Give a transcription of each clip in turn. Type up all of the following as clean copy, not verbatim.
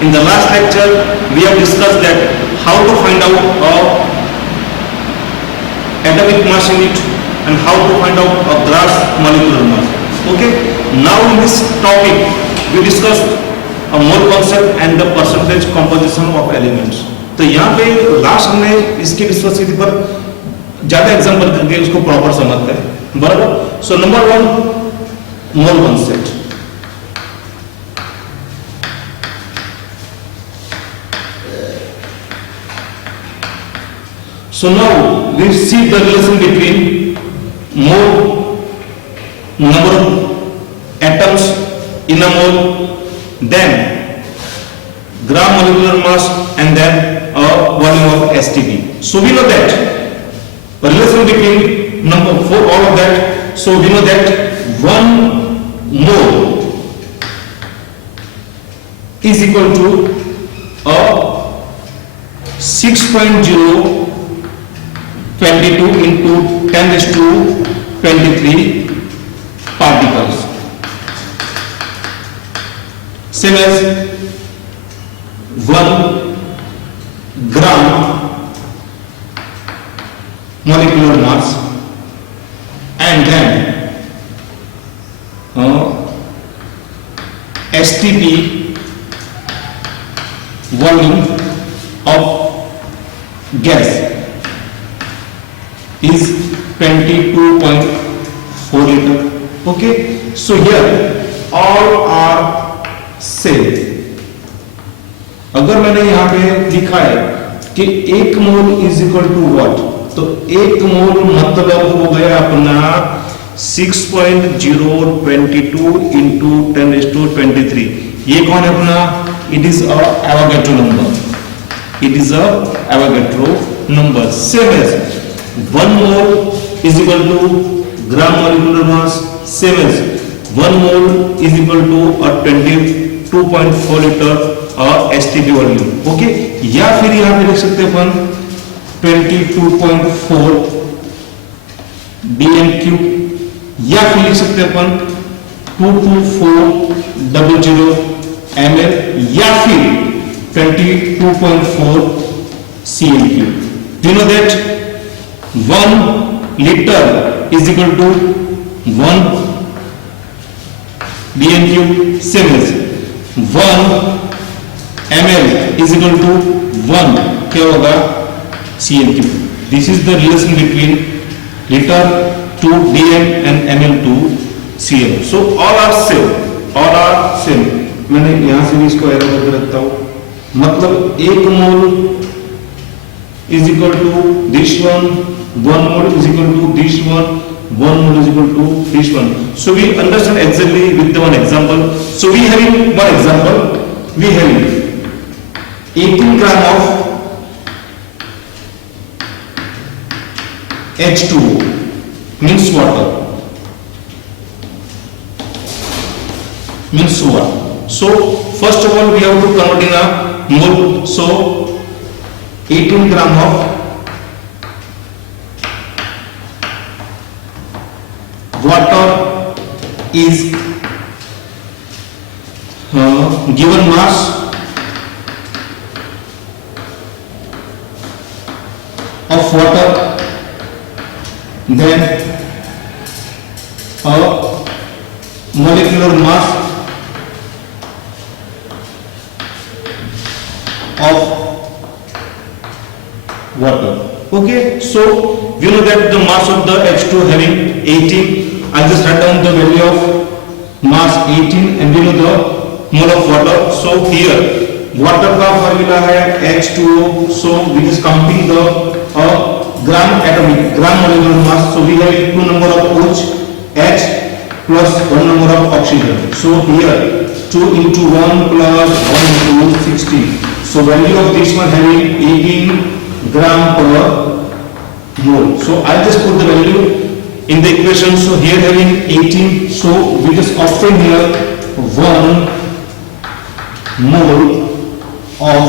In the last lecture, we have discussed that how to find out atomic mass unit and how to find out a gross molecular mass. Okay. Now in this topic, we discussed a mole concept and the percentage composition of elements. तो यहाँ पे last हमने इसकी discuss की थी, पर ज्यादा example करके उसको प्रॉपर समझते हैं, बराबर. So number 1, mole concept. So now we see the relation between mole, number of atoms in a mole, then gram molecular mass, and then a volume of STP. So we know that the relation between number 4, all of that. So we know that 1 mole is equal to a 6.022 into 10 raised to 23 particles. Same as 1 gram molecular mass, and then STP volume of gas is 22.4 liter. Okay, so here all are same. अगर मैंने यहाँ पे लिखा है कि 1 mole is equal to what, तो 1 मोल मतलब हो गया अपना 6.022 इंटू 10⁻23. ये कौन है अपना? It is a Avogadro number. It is a Avogadro number. Same as 1 mole is equal to gram molecular mass. Same as 1 mole is equal to a 22.4 liter STP volume. Okay, या फिर यहाँ पे लिख सकते हैं अपन 22.4 dm³, या फिर लिख सकते हैं अपन 22400 ml, या फिर 22.4 cm³. Do you know that 1 liter is equal to 1 dm³. Same as 1 ml is equal to 1 क्या होगा? cm³. This is the relation between liter to dm and ml to cm. So all are same. All are same. मैंने यहाँ से भी इसको arrow करके रखता हूँ. मतलब 1 मोल is equal to this one, 1 mole is equal to this one, 1 mole is equal to this one. So we understand exactly with the one example. So we having one example. We having 18 gram of H2O means water. Means water. So first of all we have to convert in a mole. So 18 gram of water is given mass of water, then a molecular mass of water. Okay, so we know that the mass of the H2 having 18. I'll just write down the value of mass 18 and we know the mole of water. So here water का formula है H2O. So we just counting the gram molecular mass. So we have 2 number of OH, H plus 1 number of oxygen. So here 2 into 1 plus 1 into 16. So value of this one having 18 gram per mole. So I'll just put the value in the equation. So here having 18, so we just obtain here 1 mole of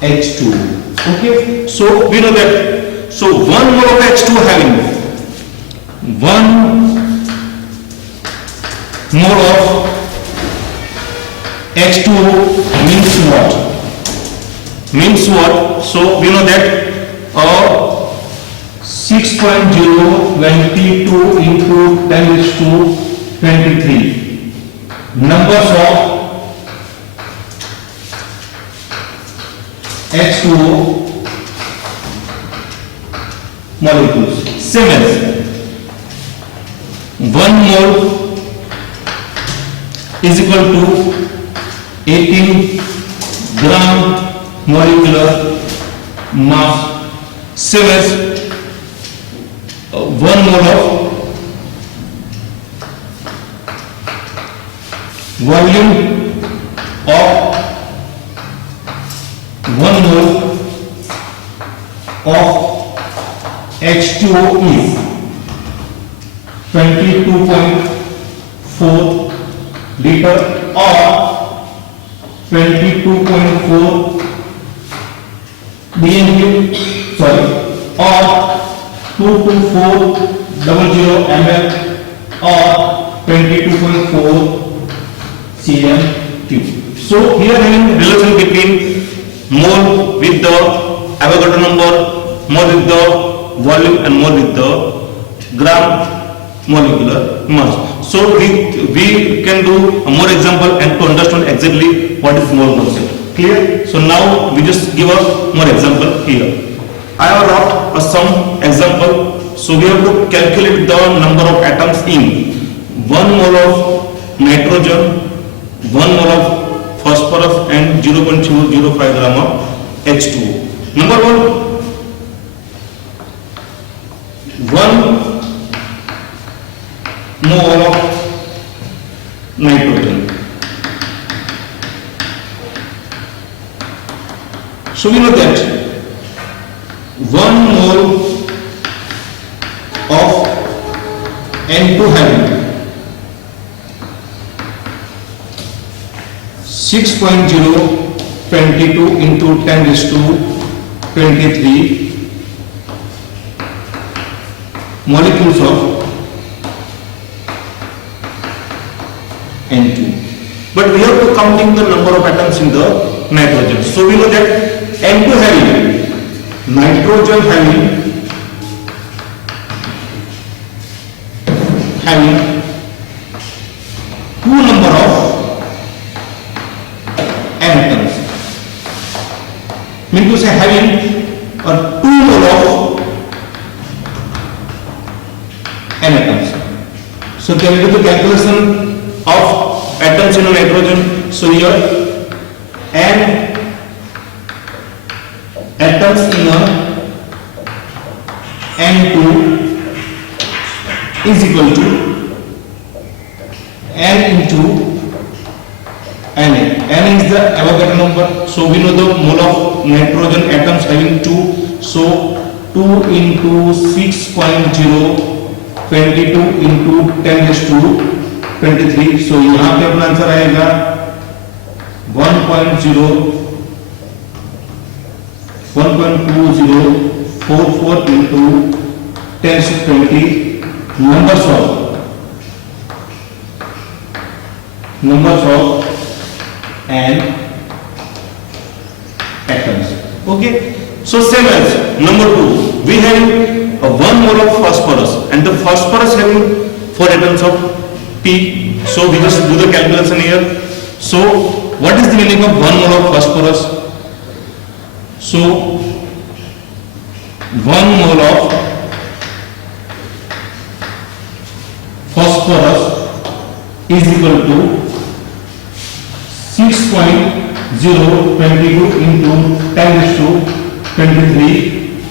H2. Okay, so we know that. So 1 mole of H2 having 1 mole of H2O means what? Means what? So we know that 6.022 into 10 is to 23 numbers of H2O molecules. Same as 1 mole is equal to 18 gram molecular mass. Same as 1 mole of volume of 1 mole of H2O is 22.4 liter or 22.4 BNQ, sorry, or 22400 ml or 22.4 cm3. So here having relation between mole with the Avogadro number, mole with the volume and mole with the gram molecular mass. So we can do a more example and to understand exactly what is mole concept. Clear? So now we just give a more example here. I have wrote some example. So we have to calculate the number of atoms in 1 mole of nitrogen, 1 mole of phosphorus and 0.005 gram of H2O. Number 1 mole of nitrogen. So we know that 1 mole of N2 having 6.022 into 10 raised to 23 molecules of N2. But we have to counting the number of atoms in the nitrogen. So we know that N2 having nitrogen having 2 number of N atoms. Mean to say having a 2 mole of N atoms. So can we do the calculation of atoms in a nitrogen? So here N atoms in a N2 is equal to N into Na. N is the Avogadro number. So we know the mole of nitrogen atoms having 2. So 2 into 6.022 into 10 raised to 23. So यहाँ पे अपना answer आएगा 1.2044 into 10 to 20 numbers of N atoms. Okay. So same as number 2, we have a 1 mole of phosphorus and the phosphorus having 4 atoms of P. So we just do the calculation here. So what is the meaning of 1 mole of phosphorus? So 1 mole of phosphorus is equal to 6.022 into 10 raised to 23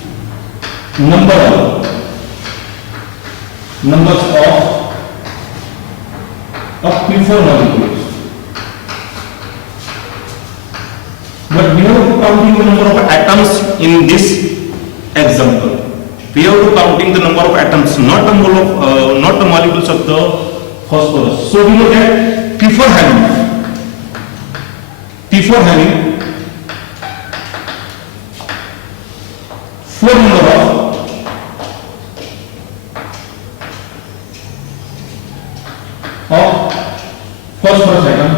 numbers of P4 molecules. But we have to counting the number of atoms in this example. We have to counting the number of atoms, not the molecules of the phosphorus. So we know that P4 having 4 number of phosphorus atom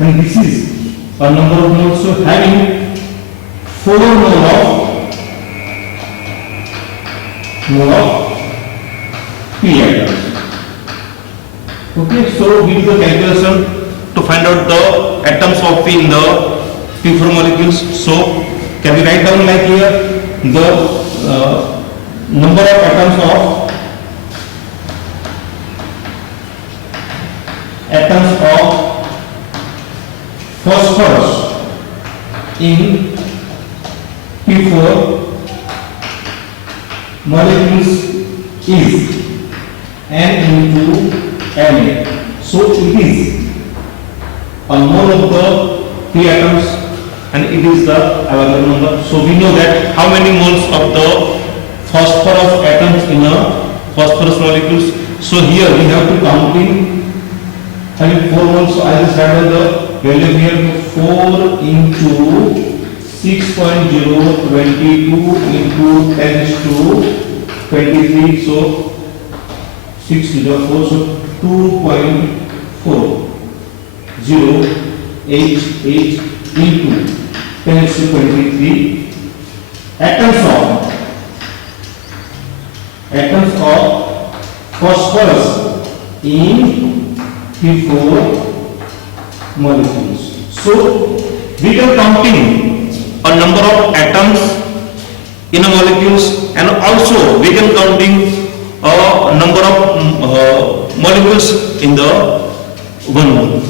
and this is a number of moles. So having 4 mole of P atoms. Okay, so we do the calculation to find out the atoms of P in the P4 molecules. So can we write down like here the number of atoms of phosphorus in P4 molecules is N into Na. So it is a mole of the P atoms and it is the Avogadro number. So we know that how many moles of the phosphorus atoms in a phosphorus molecules. So here we have to counting having 4 moles. So I just write down the value here, 4 into 6.022 into 10 to 23. So 6 to the 4, so 2.4088 into 10 to 23 atoms of phosphorus in P4 molecules. So we can counting a number of atoms in a molecules and also we can counting a number of molecules in the one mole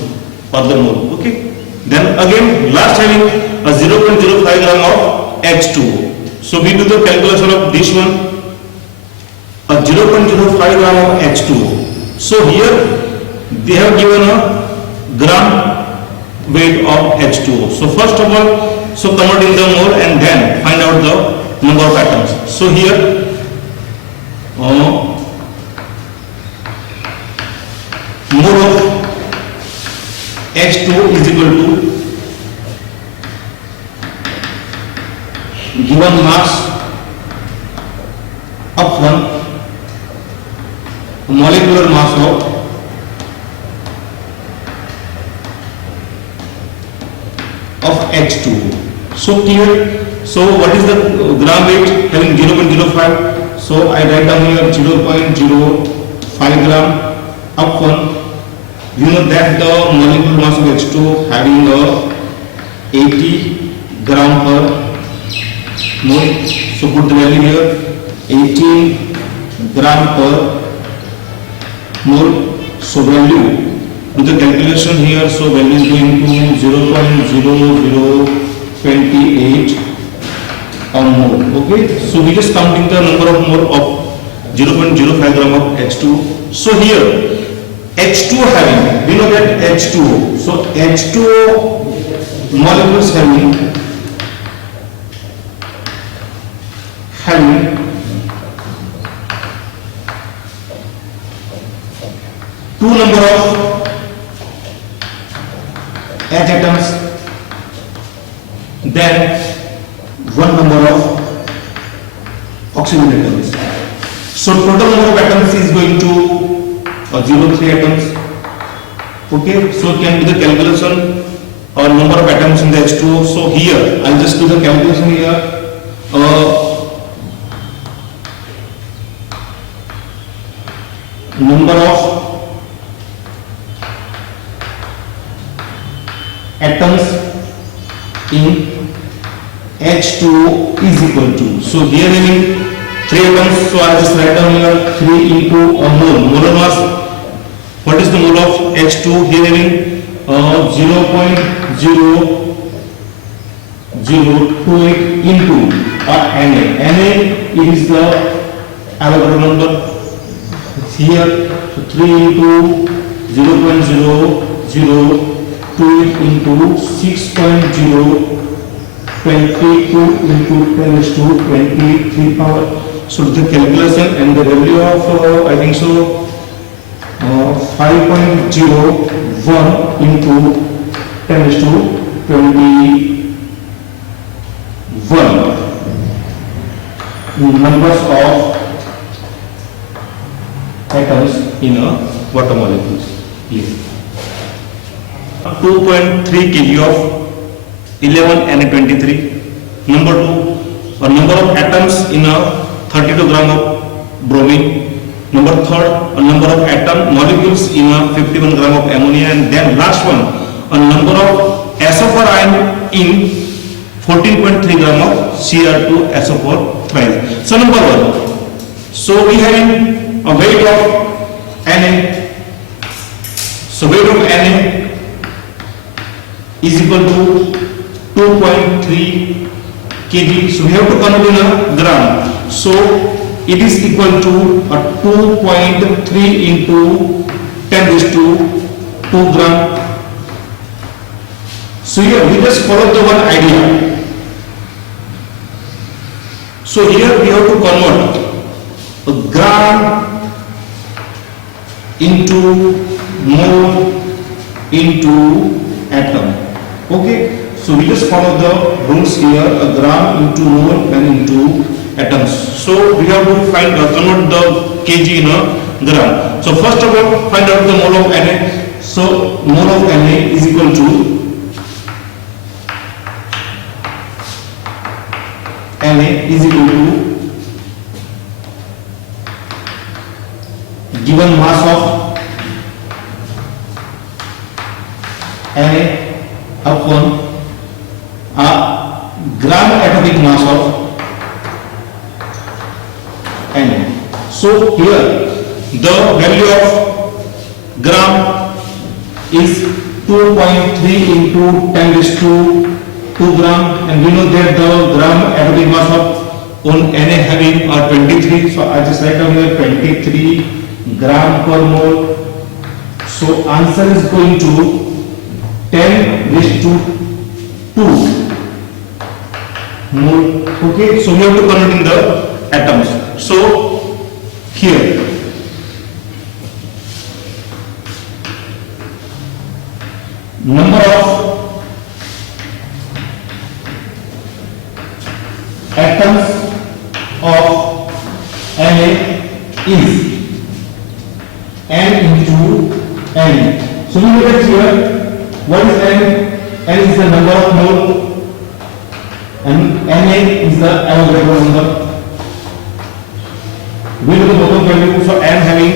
or the mole. Okay. Then again last having a 0.05 gram of H2O. So we do the calculation of this one, a 0.05 gram of H2O. So here they have given a gram weight of H2O. So first of all, so convert in the mole and then find out the number of atoms. So here mole of H2O is equal to given mass of 1 molecular mass of H2O. So clear. So what is the gram weight having 0.05? So I write down here 0.05 gram of 1. You know that the molecular mass of H2O having 80 gram per mole. So put the value here, 18 gram per mole. So value, do the calculation here. So value is going to 0.0028 a mole. Okay. So we just counting the number of mole of 0.05 gram of H2O. So here H2O having, we know that H2O. So H2O molecules having 2 number of H atoms, then 1 number of oxygen atoms. So total number of atoms is going to 0.3 atoms. Okay, so can do the calculation or number of atoms in the H2O. So here I'll just do the calculation here. Number of atoms in H2O is equal to, so here having 3 atoms, so I just write down here 3 into a mole, molar mass. What is the mole of H2O? Here having 0.0028 into Na. Na is the Avogadro number. Here so 3 into 0.002 into 6.022 into 10 to 23 power. So the calculation and the value of I think so 5.01 into 10 to 21 numbers of atoms in a water molecules. Yes. 2.3 kg of 11Na23. Number 2, a number of atoms in a 32 gram of bromine. Number 3, a number of atom molecules in a 51 gram of ammonia. And then last one, a number of SO4 ion in 14.3 gram of Cr2SO4 triaze. So number 1, so we having a weight of Na. So weight of Na is equal to 2.3 kg. So we have to convert in a gram. So it is equal to a 2.3 into 10 raised to 2 gram. So here we just follow the one idea. So here we have to convert a gram into mole into atom. Okay. So we just follow the rules here, a gram into mole and into atoms. So we have to convert the kg in a gram. So first of all, find out the mole of Na. So mole of Na is equal to given mass of Na upon a gram atomic mass of Na. So here the value of gram is 2.3 into 10 raised to 2 gram, and we know that the gram atomic mass of on Na having 23. So I just write down here 23 gram per mole. So answer is going to 10 raised to 2 mole. Okay, so we have to convert in the atoms. So here number of atoms of Na is n into n. So we look at here, what is n? N is the number of mole and Na is the Avogadro number. We look at the bottom value, so n having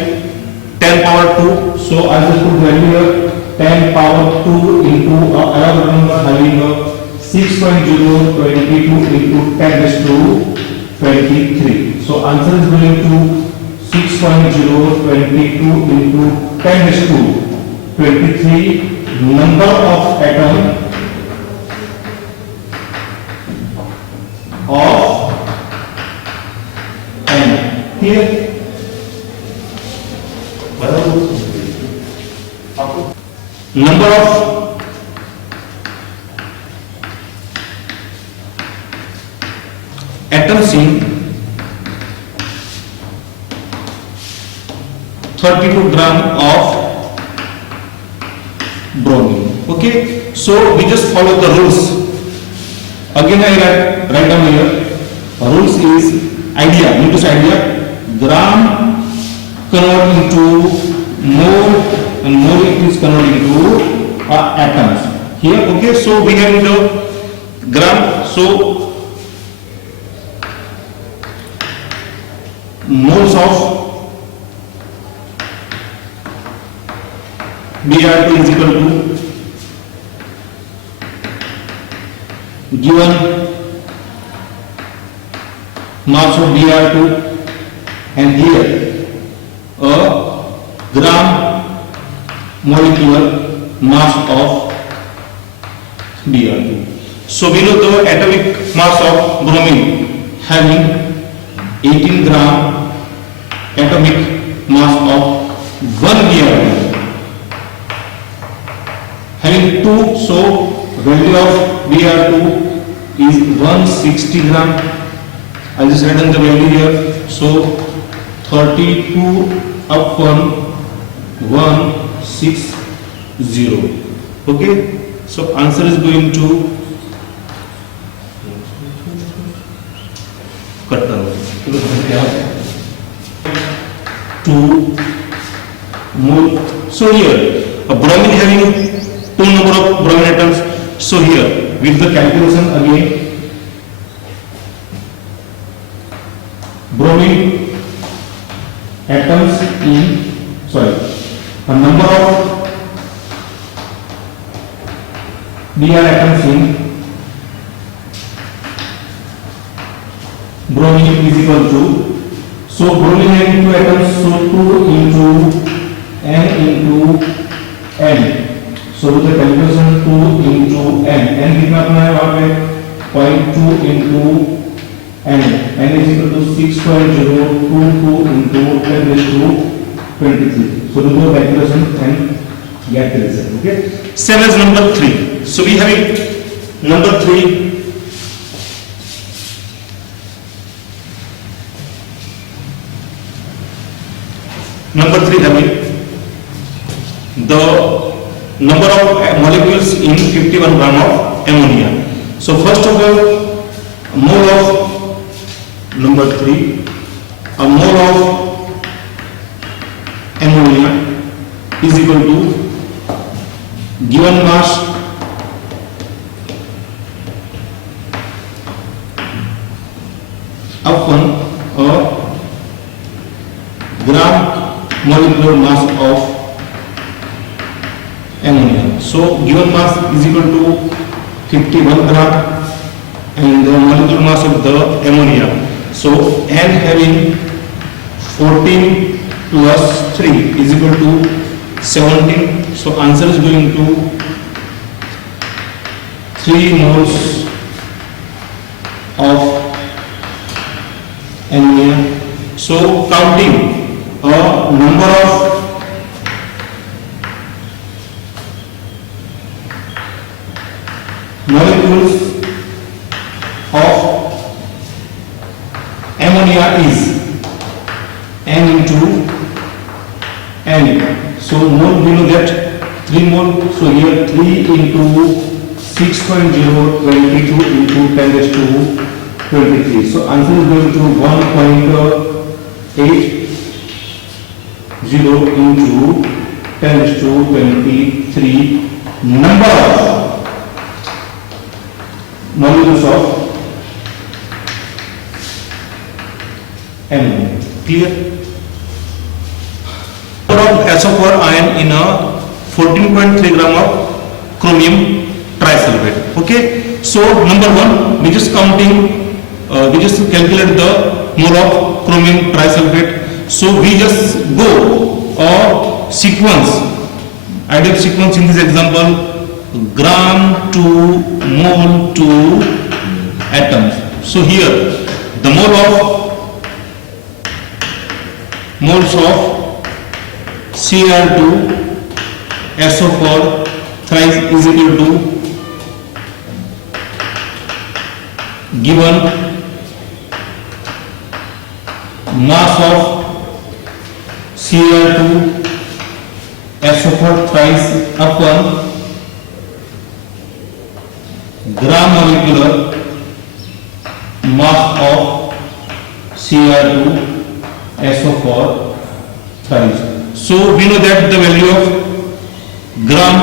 10 power 2, so I just put value here 10 power 2 into Avogadro number having 6.022 into 10 raised to 23. So answer is going to 6.022 into 10 raised to 23 number of atom of N. Here number of atoms in 32 gram of bromine. Okay, so we just follow the rules. Again I write down here, rules is idea, Newton's idea, gram convert into mole and mole it is converted into atoms. Here, okay, so we have the gram, so moles of Br2 is equal to given mass of Br2 and here a gram molecular mass of Br2. So we know the atomic mass of bromine having 18 gram atomic mass of 1 Br2 having 2, so value of Br2 is 160 gram. I just write down the value here, so 32 upon 160. Okay, so answer is going to cut down 2 mole. So here a bromine having two number of bromine atoms. So here with the calculation again, bromine atoms in, sorry, a number of Br atoms in bromine is equal to, so bromine having two atoms, so 2 into n into n, so with the calculation 2 into n कितना अपना है वहाँ पे 0.2 into n is equal to 6.022 into 10 raised to 23. So do the calculation and get the result. Okay. Same as number 3. So we have it number 3. Number 3 having the number of molecules in 51 gram of ammonia. So first of all, mole of number 3, a mole of ammonia is equal to given mass upon a gram molecular mass of ammonia. So given mass is equal to 51 gram and the molecular mass of the ammonia. So n having 14 plus 3 is equal to 17. So answer is going to 3 moles of ammonia. So counting a number of molecules of ammonia is n into n. So mole we know that 3 mole. So here 3 into 6.022 into 10 raised to 23. So answer is going to 1.80 into 10 raised to 23 number of molecules of ammonia. Clear? Number of SO4 ion in a 14.3 gram of chromium trisulfate. Okay. So number 1, we just counting, we just calculate the mole of chromium trisulfate. So we just go a sequence, ideal sequence in this example, gram to mole to atoms. So here the moles of Cr2 SO4 thrice is equal to given mass of Cr2 SO4 thrice upon gram molecular mass of Cr2 SO4 thrice. So we know that the value of gram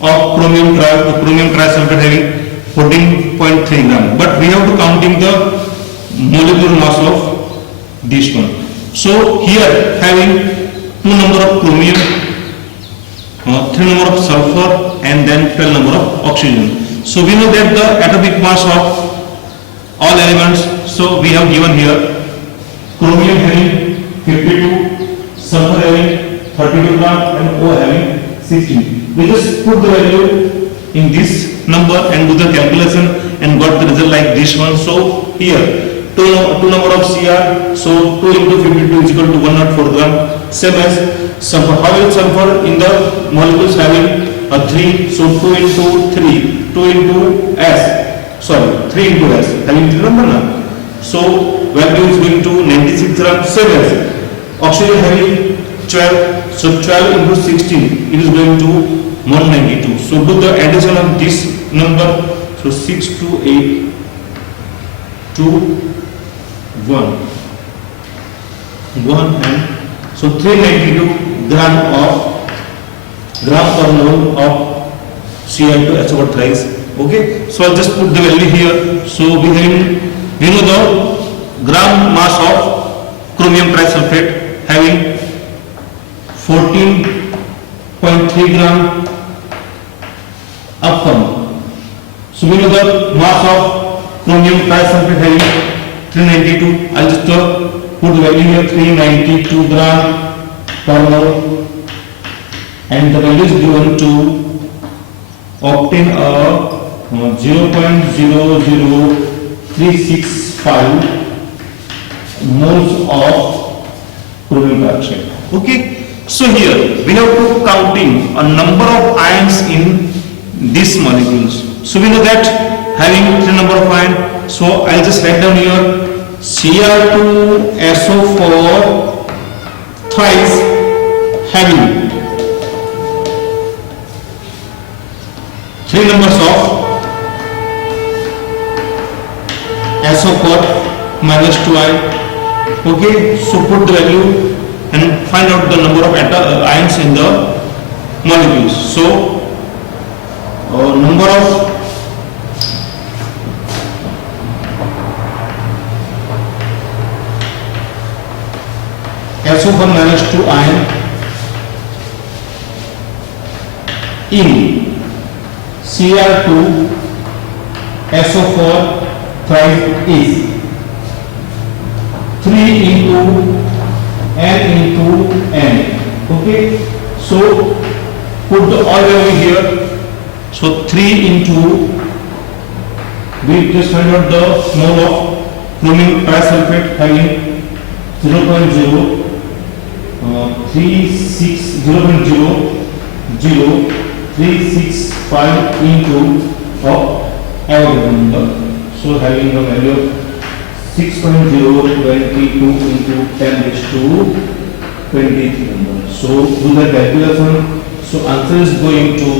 of chromium trisulfate having 14.3 gram, but we have to counting the molecular mass of this one. So here having 2 number of chromium, 3 number of sulfur and then 12 number of oxygen. So we know that the atomic mass of all elements, so we have given here chromium having 52, sulfur having 32 gram and O having 16. We just put the value in this number and do the calculation and got the result like this one. So here 2 number of Cr, so 2 into 52 is equal to 104 gram. Same as sulfur. How is sulfur in the molecules having a 3? So 2 into 3, 2 into S, sorry 3 into S having 3 number now. So value is going to 96 gram. Same as oxygen having 12, so 12 into 16 it is going to 192. So do the addition of this number. So 6 to 8 to 1 and so 392 gram per mole of Cr2SO4 thrice. Okay, so I'll just put the value here. So we know the gram mass of chromium trisulfate having 14.3 gram upcome. So we know the mass of chromium trisulfate having 392. I'll just put the value here, 392 gram per mole, and the value is given to obtain a 0.00365 moles of chromium dioxide. Okay, so here we have to counting a number of ions in these molecules. So we know that having three number of ions, so I'll just write down here Cr2SO4 thrice having three numbers of SO4 minus 2i. Okay, so put the value and find out the number of ions in the molecules. So number of SO4 minus 2 ion in Cr2SO4 thrice is 3 into n into n. Okay, so put the all value here. So 3 into, we just find out the mole of chromium trisulfate having 0.365 into of Avogadro number. So having the value of 6.022 into 10 raised to 23 number. So do the calculation. So answer is going to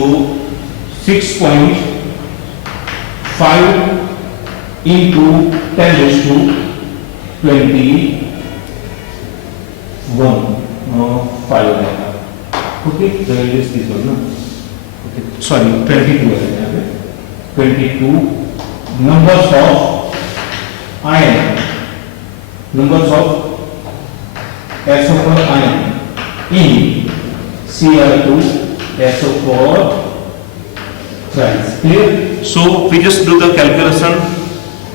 6.5 into 10 raised to 21. 5. Okay, the value is this one. No? Okay, sorry, 22. 22 numbers of ion, numbers of SO4 ion in Cr2SO4 thrice. Clear? So we just do the calculation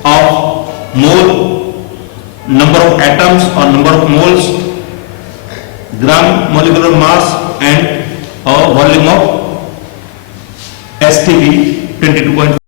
of mole, number of atoms or number of moles, gram molecular mass, and volume of STB 22.5.